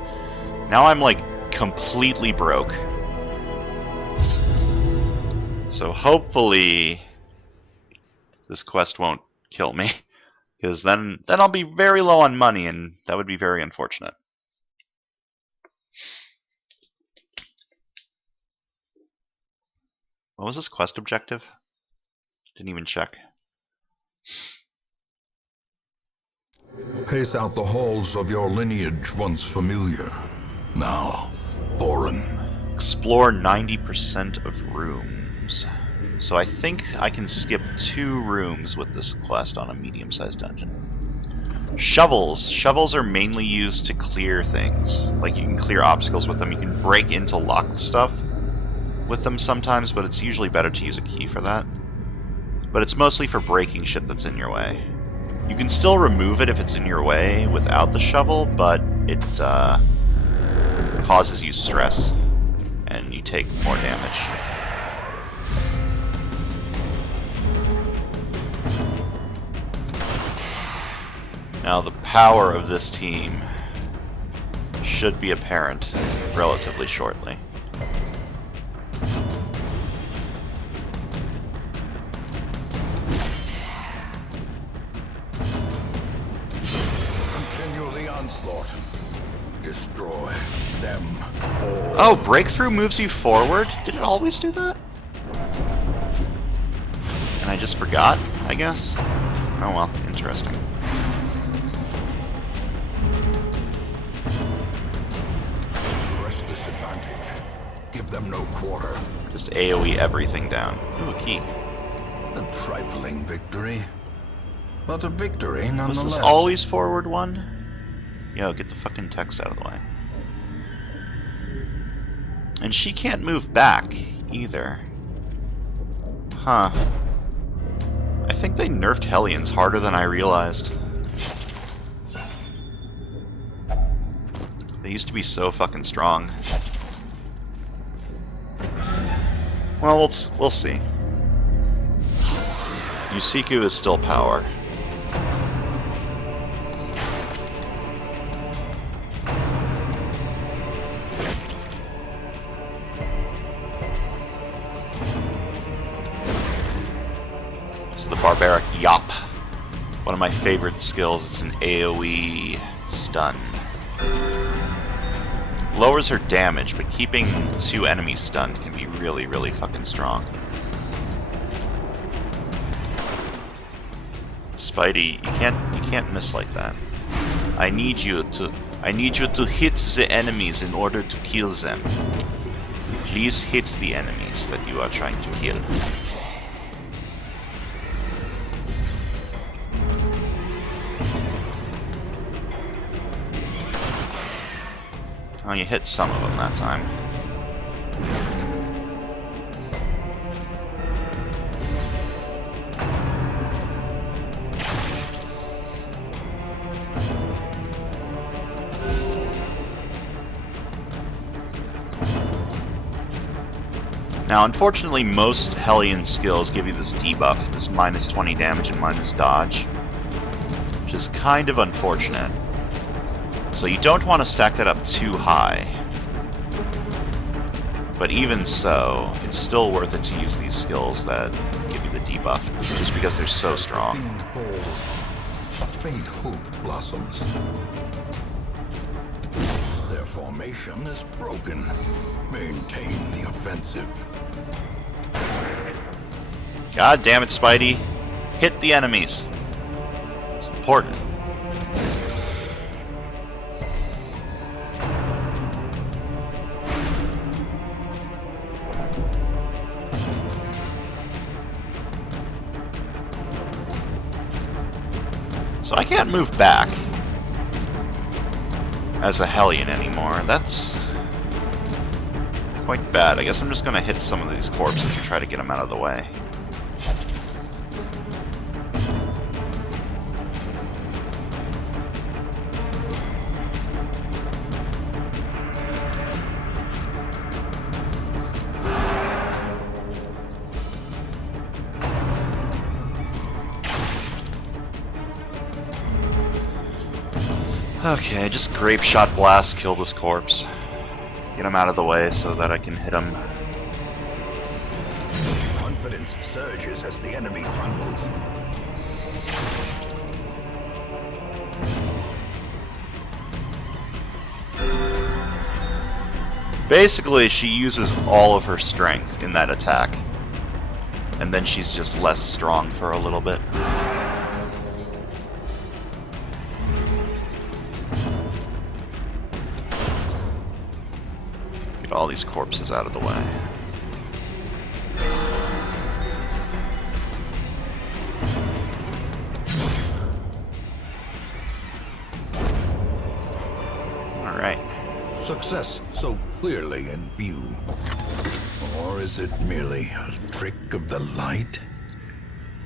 Now I'm like completely broke. So hopefully this quest won't kill me, because then I'll be very low on money, and that would be very unfortunate. What was this quest objective? Didn't even check. Pace out the halls of your lineage once familiar, now foreign. Explore 90% of rooms. So I think I can skip 2 rooms with this quest on a medium-sized dungeon. Shovels. Shovels are mainly used to clear things. Like, you can clear obstacles with them. You can break into locked stuff with them sometimes, but it's usually better to use a key for that. But it's mostly for breaking shit that's in your way. You can still remove it if it's in your way without the shovel, but it causes you stress, and you take more damage. Now, the power of this team should be apparent relatively shortly. Continue the onslaught. Destroy them all. Oh, breakthrough moves you forward? Did it always do that? And I just forgot, I guess? Oh well, interesting. Press this advantage. Give them no quarter. Just AoE everything down. Ooh, a key. A trifling victory, but a victory Was nonetheless. this always forward one? Yo, get the fucking text out of the way. And she can't move back, either. Huh. I think they nerfed Hellions harder than I realized. They used to be so fucking strong. Well, we'll see. Yusiku is still power. So the Barbaric Yop. One of my favorite skills. It's an AoE stun. Lowers her damage, but keeping 2 enemies stunned can be really, really fucking strong. Spidey, you can't miss like that. I need you to hit the enemies in order to kill them. Please hit the enemies that you are trying to kill. Oh, you hit some of them that time. Now, unfortunately, most Hellion skills give you this debuff, this minus 20 damage and minus dodge, which is kind of unfortunate. So you don't want to stack that up too high. But even so, it's still worth it to use these skills that give you the debuff, just because they're so strong. Faint hope blossoms. Their formation is broken. Maintain the offensive. God damn it, Spidey. Hit the enemies. It's important. So I can't move back as a Hellion anymore. That's quite bad. I guess I'm just gonna hit some of these corpses and try to get them out of the way. Okay, just grape shot blast, kill this corpse. Get him out of the way so that I can hit him. Confidence surges as the enemy crumbles. Basically, she uses all of her strength in that attack. And then she's just less strong for a little bit. Get all these corpses out of the way. Alright. Success so clearly in view. Or is it merely a trick of the light?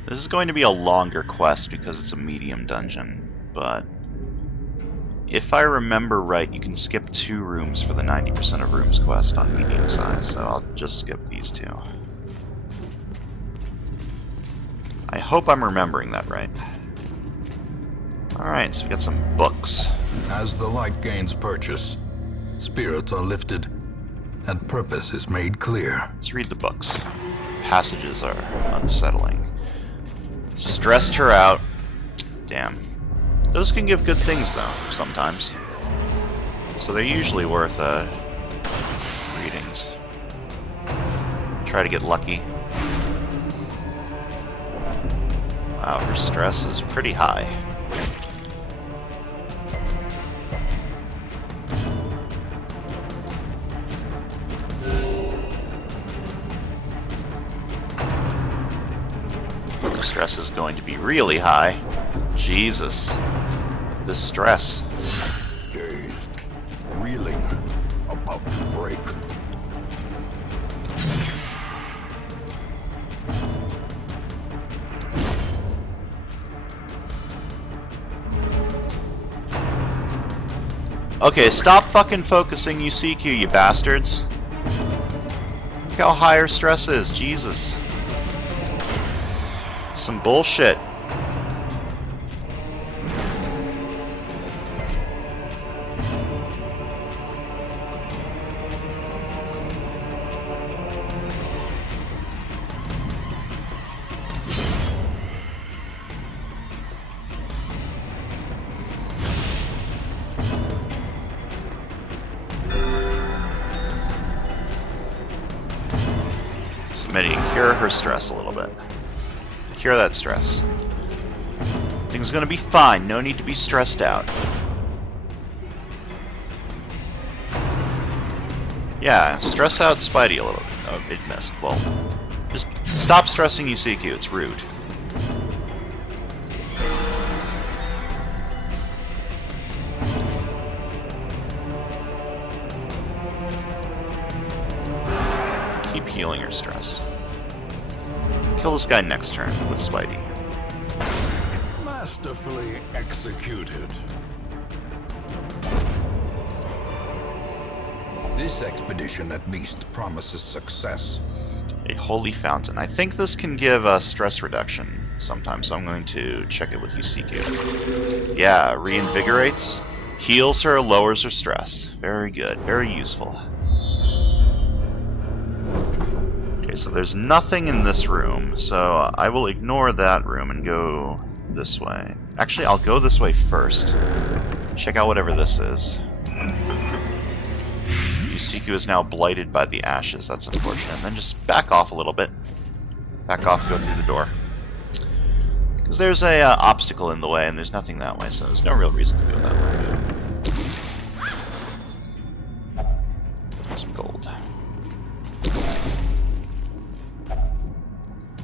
This is going to be a longer quest because it's a medium dungeon, but if I remember right, you can skip 2 rooms for the 90% of rooms quest on medium size, so I'll just skip these 2. I hope I'm remembering that right. Alright, so we got some books. As the light gains purchase, spirits are lifted, and purpose is made clear. Let's read the books. Passages are unsettling. Stressed her out. Damn. Those can give good things, though, sometimes. So they're usually worth, readings. Try to get lucky. Wow, her stress is pretty high. Her stress is going to be really high. Jesus. The stress. Dazed, reeling, about to break. Okay, stop fucking focusing UCQ, you bastards. Look how high her stress is, Jesus. Some bullshit. Submitting, cure her stress a little bit. Cure that stress. Everything's gonna be fine. No need to be stressed out. Yeah, stress out Spidey a little. Oh, it missed. Well, just stop stressing UCQ. It's rude. Keep healing your stress. Kill this guy next turn with Spidey. Masterfully executed. This expedition at least promises success. A holy fountain. I think this can give us stress reduction sometimes, so I'm going to check it with UCQ. Yeah, reinvigorates, heals her, lowers her stress. Very good, very useful. Okay, so there's nothing in this room, so I will ignore that room and go this way. Actually, I'll go this way first. Check out whatever this is. UCQ is now blighted by the ashes. That's unfortunate. And then just back off a little bit. Back off, go through the door. Because there's a obstacle in the way, and there's nothing that way, so there's no real reason to go that way. Some gold.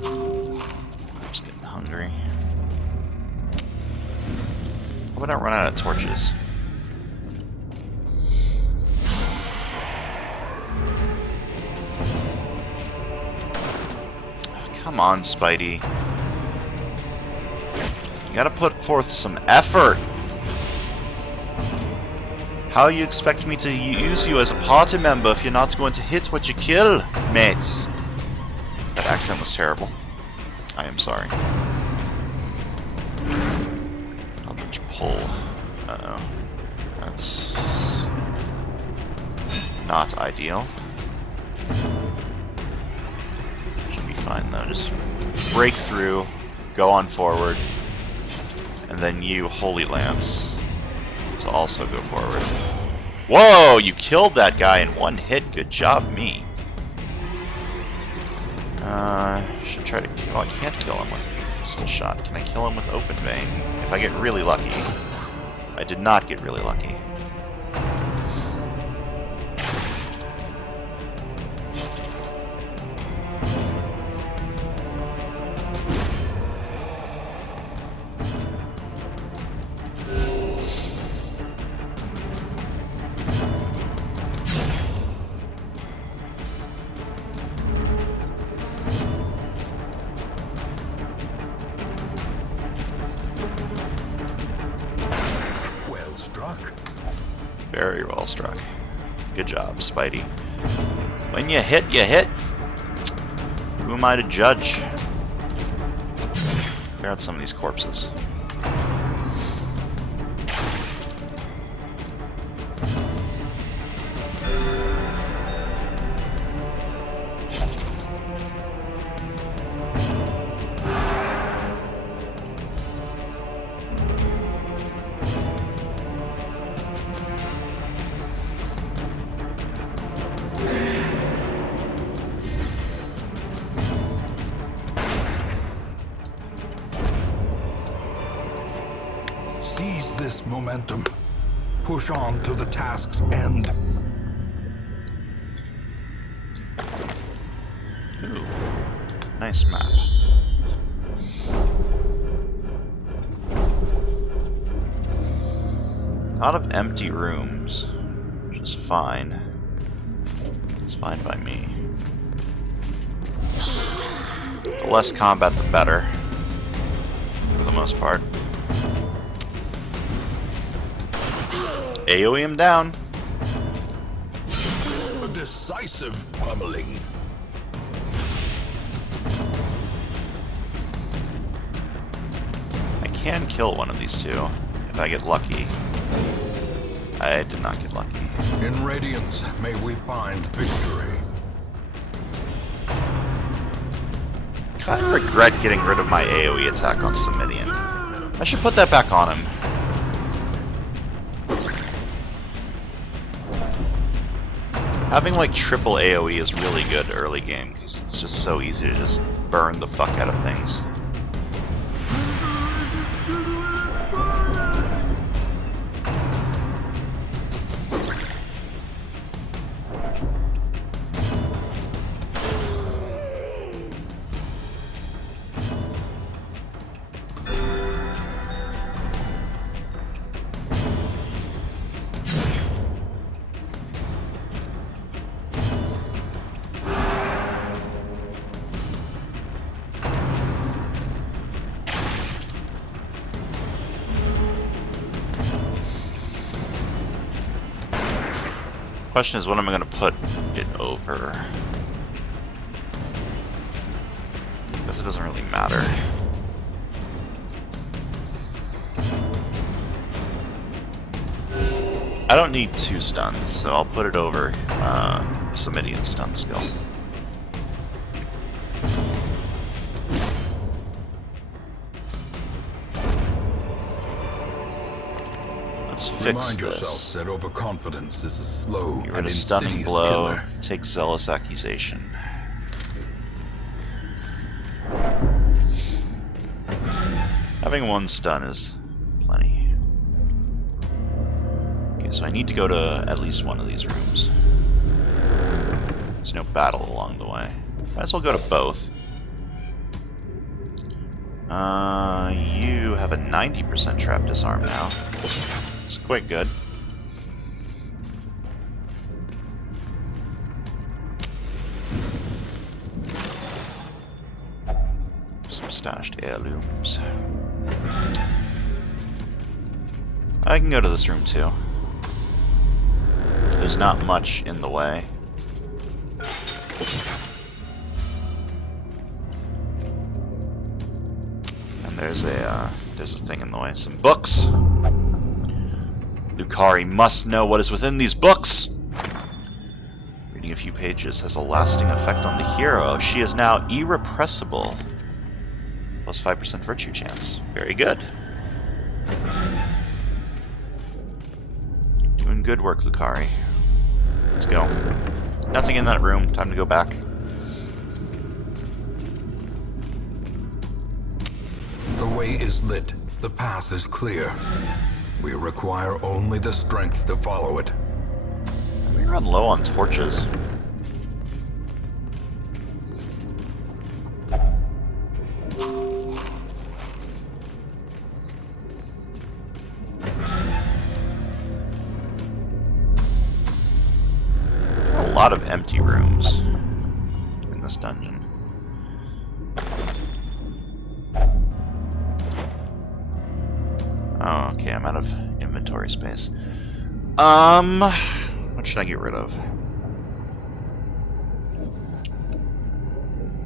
I'm just getting hungry. How about I run out of torches? Come on, Spidey. You gotta put forth some effort. How you expect me to use you as a party member if you're not going to hit what you kill, mates? That accent was terrible. I am sorry. Eldritch pull. Uh-oh. That's not ideal. Fine though, just break through, go on forward, and then you, Holy Lance, to also go forward. Whoa! You killed that guy in one hit. Good job, me. Should try to kill. Oh, I can't kill him with pistol shot. Can I kill him with open vein? If I get really lucky. I did not get really lucky. Very well struck. Good job, Spidey. When you hit, you hit. Who am I to judge? Clear out some of these corpses. Seize this momentum. Push on to the task's end. Ooh, nice map. A lot of empty rooms, which is fine. It's fine by me. The less combat, the better. For the most part. AoE him down. A decisive pummeling. I can kill one of these two if I get lucky. I did not get lucky. In Radiance, may we find victory. Kind of regret getting rid of my AoE attack on Samitian. I should put that back on him. Having like triple AoE is really good early game because it's just so easy to just burn the fuck out of things. Question is, what am I going to put it over? Because it doesn't really matter. I don't need 2 stuns, so I'll put it over Samitian stun skill. Let's fix Remind this. yourself that overconfidence is a slow Get rid and of stunning insidious blow. killer. Take zealous accusation. Having 1 stun is plenty. Okay, so I need to go to at least one of these rooms. There's no battle along the way. Might as well go to both. You have a 90% trap disarm now. It's quite good. Some stashed heirlooms. I can go to this room too. There's not much in the way. And there's a thing in the way. Some books. Lucari must know what is within these books. Reading a few pages has a lasting effect on the hero. She is now irrepressible. Plus 5% virtue chance. Very good. Doing good work, Lucari. Let's go. Nothing in that room. Time to go back. The way is lit. The path is clear. We require only the strength to follow it. We run low on torches. A lot of empty rooms in this dungeon. Oh, okay, I'm out of inventory space. What should I get rid of?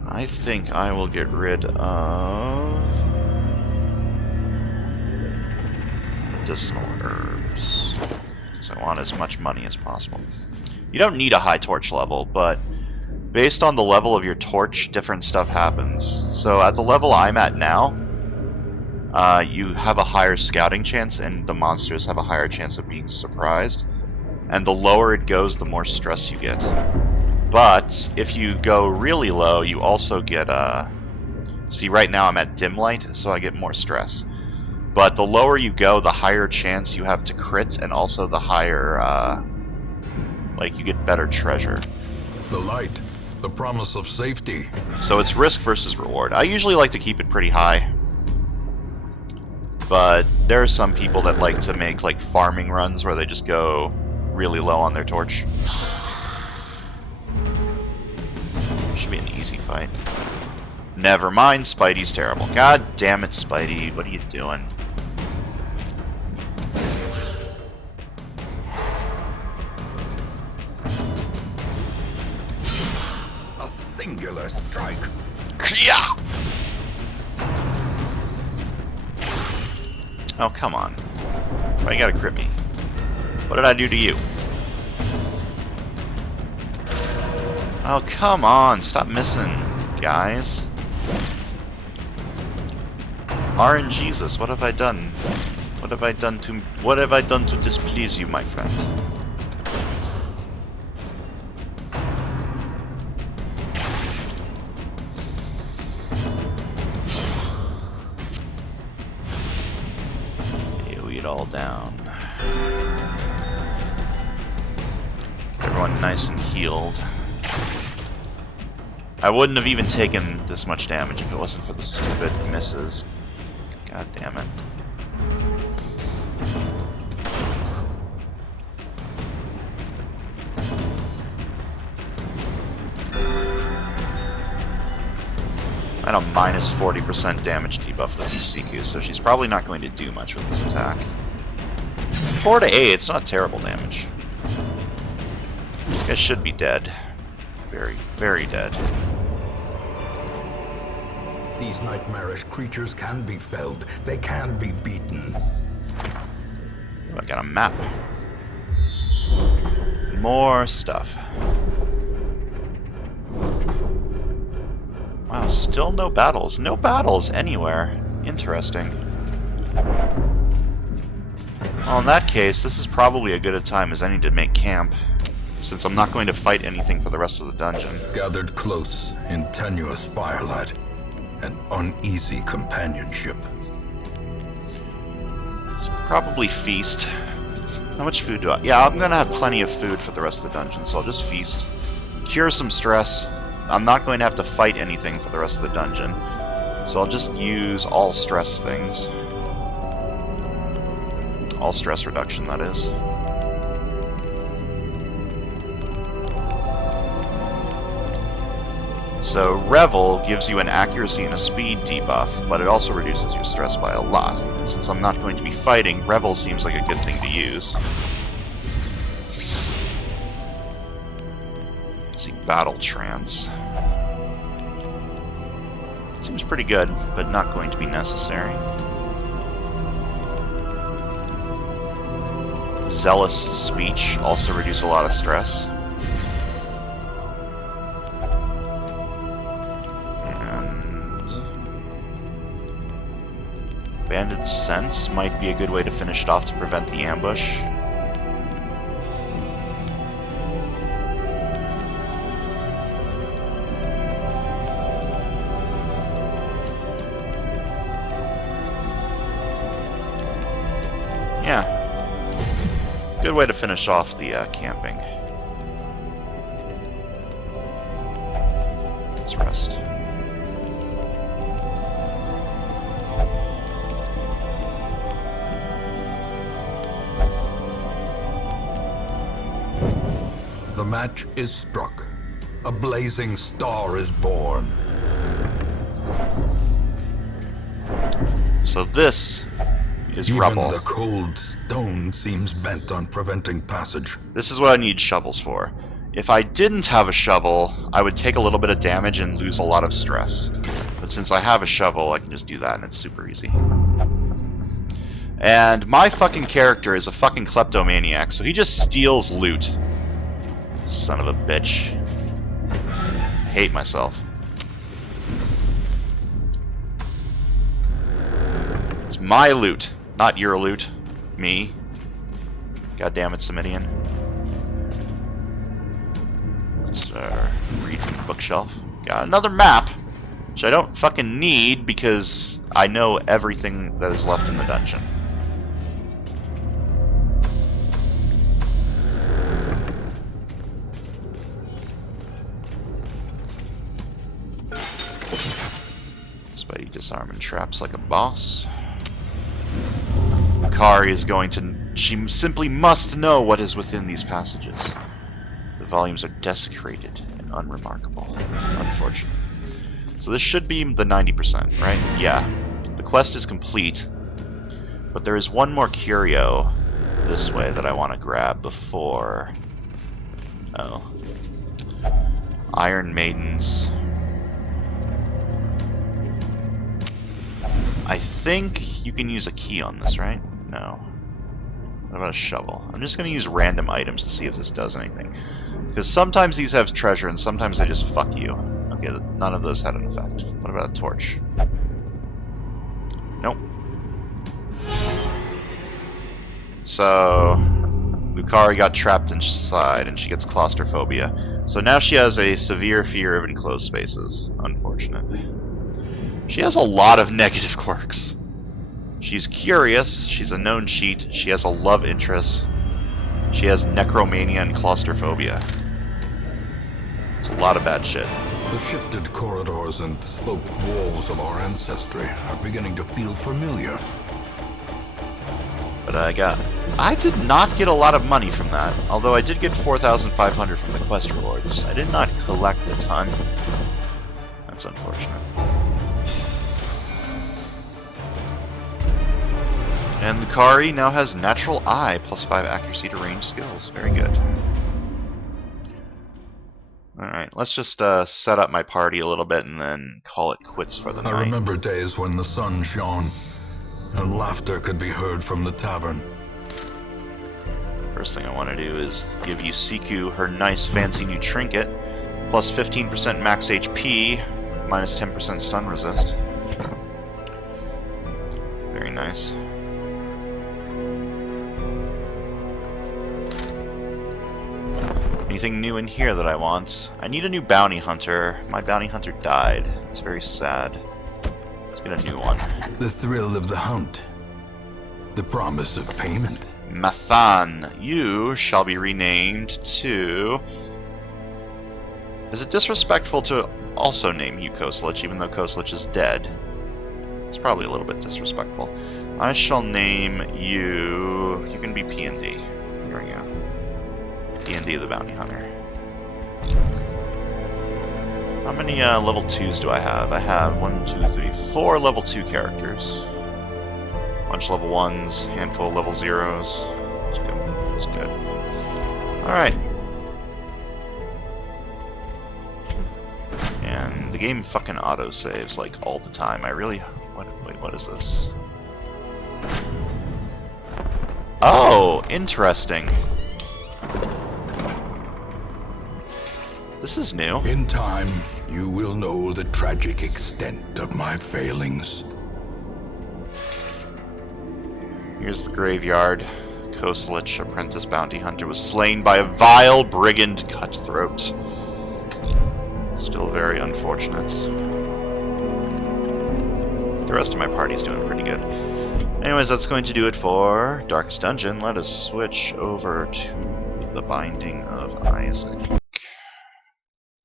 I think I will get rid of medicinal herbs. So I want as much money as possible. You don't need a high torch level, but based on the level of your torch, different stuff happens. So at the level I'm at now, you have a higher scouting chance, and the monsters have a higher chance of being surprised. And the lower it goes, the more stress you get. But if you go really low, you also get see, right now I'm at dim light, so I get more stress. But the lower you go, the higher chance you have to crit, and also the higher, like, you get better treasure. The light, the promise of safety. So it's risk versus reward. I usually like to keep it pretty high. But there are some people that like to make, like, farming runs where they just go really low on their torch. Should be an easy fight. Never mind, Spidey's terrible. God damn it, Spidey. What are you doing? A singular strike. Yeah! Oh, come on. Why you gotta crit me? What did I do to you? Oh, come on. Stop missing, guys. RNGesus, what have I done? What have I done to displease you, my friend? AoE it all down. Everyone nice and healed. I wouldn't have even taken this much damage if it wasn't for the stupid misses. God damn it. And a minus 40% damage debuff with Yusiku, so she's probably not going to do much with this attack. 4 to 8, it's not terrible damage. guy should be dead. Very, very dead. These nightmarish creatures can be felled. They can be beaten. I got a map. More stuff. Wow, still no battles. No battles anywhere. Interesting. Well, in that case, this is probably as good a time as any to make camp, since I'm not going to fight anything for the rest of the dungeon. Gathered close in tenuous firelight and uneasy companionship. So probably feast. How much food do I... Yeah, I'm gonna have plenty of food for the rest of the dungeon, so I'll just feast. Cure some stress. I'm not going to have to fight anything for the rest of the dungeon, so I'll just use all stress things. All stress reduction, that is. So Revel gives you an accuracy and a speed debuff, but it also reduces your stress by a lot. And since I'm not going to be fighting, Revel seems like a good thing to use. Let's see, Battle Trance. Seems pretty good, but not going to be necessary. Zealous Speech also reduce a lot of stress. Banded Sense might be a good way to finish it off to prevent the ambush. Yeah. Good way to finish off the camping. Let's rest. The match is struck. A blazing star is born. So this is Even rubble. the cold stone seems bent on preventing passage. This is what I need shovels for. If I didn't have a shovel, I would take a little bit of damage and lose a lot of stress. But since I have a shovel, I can just do that and it's super easy. And my fucking character is a fucking kleptomaniac, so he just steals loot. Son of a bitch. I hate myself. It's my loot, not your loot. Me. God damn it, Samitian. Let's read from the bookshelf. Got another map, which I don't fucking need because I know everything that is left in the dungeon. Spidey disarm and traps like a boss. Kari is going to... She simply must know what is within these passages. The volumes are desecrated and unremarkable. Unfortunate. So this should be the 90%, right? Yeah. The quest is complete. But there is one more curio this way that I want to grab before... Oh. Iron Maidens... I think you can use a key on this, right? No. What about a shovel? I'm just going to use random items to see if this does anything. Because sometimes these have treasure and sometimes they just fuck you. Okay, none of those had an effect. What about a torch? Nope. So, Lukari got trapped inside and she gets claustrophobia. So now she has a severe fear of enclosed spaces, unfortunately. She has a lot of negative quirks. She's curious, she's a known cheat, she has a love interest, she has necromania and claustrophobia. It's a lot of bad shit. The shifted corridors and sloped walls of our ancestry are beginning to feel familiar. But I did not get a lot of money from that, although I did get 4,500 from the quest rewards. I did not collect a ton. That's unfortunate. And Lukari now has Natural Eye, plus 5 accuracy to range skills. Very good. Alright, let's just set up my party a little bit and then call it quits for the I night. remember days when the sun shone and laughter could be heard from the tavern. First thing I want to do is give Yusiku her nice fancy new trinket, plus 15% max HP, minus 10% stun resist. Very nice. Anything new in here that I want? I need a new bounty hunter. My bounty hunter died. It's very sad. Let's get a new one. The thrill of the hunt. The promise of payment. Mathan, you shall be renamed to... Is it disrespectful to also name you Koslich, even though Koslich is dead? It's probably a little bit disrespectful. I shall name you... You can be P&D. There we go. P&D the Bounty Hunter. How many level 2s do I have? I have 1, 2, 3, 4 level 2 characters. Bunch of level 1s, handful of level 0s. It's good. It's good. Alright. And the game fucking auto-saves, like, all the time. I really... Wait, what is this? Oh! Interesting. This is new. In time, you will know the tragic extent of my failings. Here's the graveyard. Koslich, apprentice bounty hunter, was slain by a vile brigand cutthroat. Still very unfortunate. The rest of my party's doing pretty good. Anyways, that's going to do it for Darkest Dungeon. Let us switch over to the Binding of Isaac.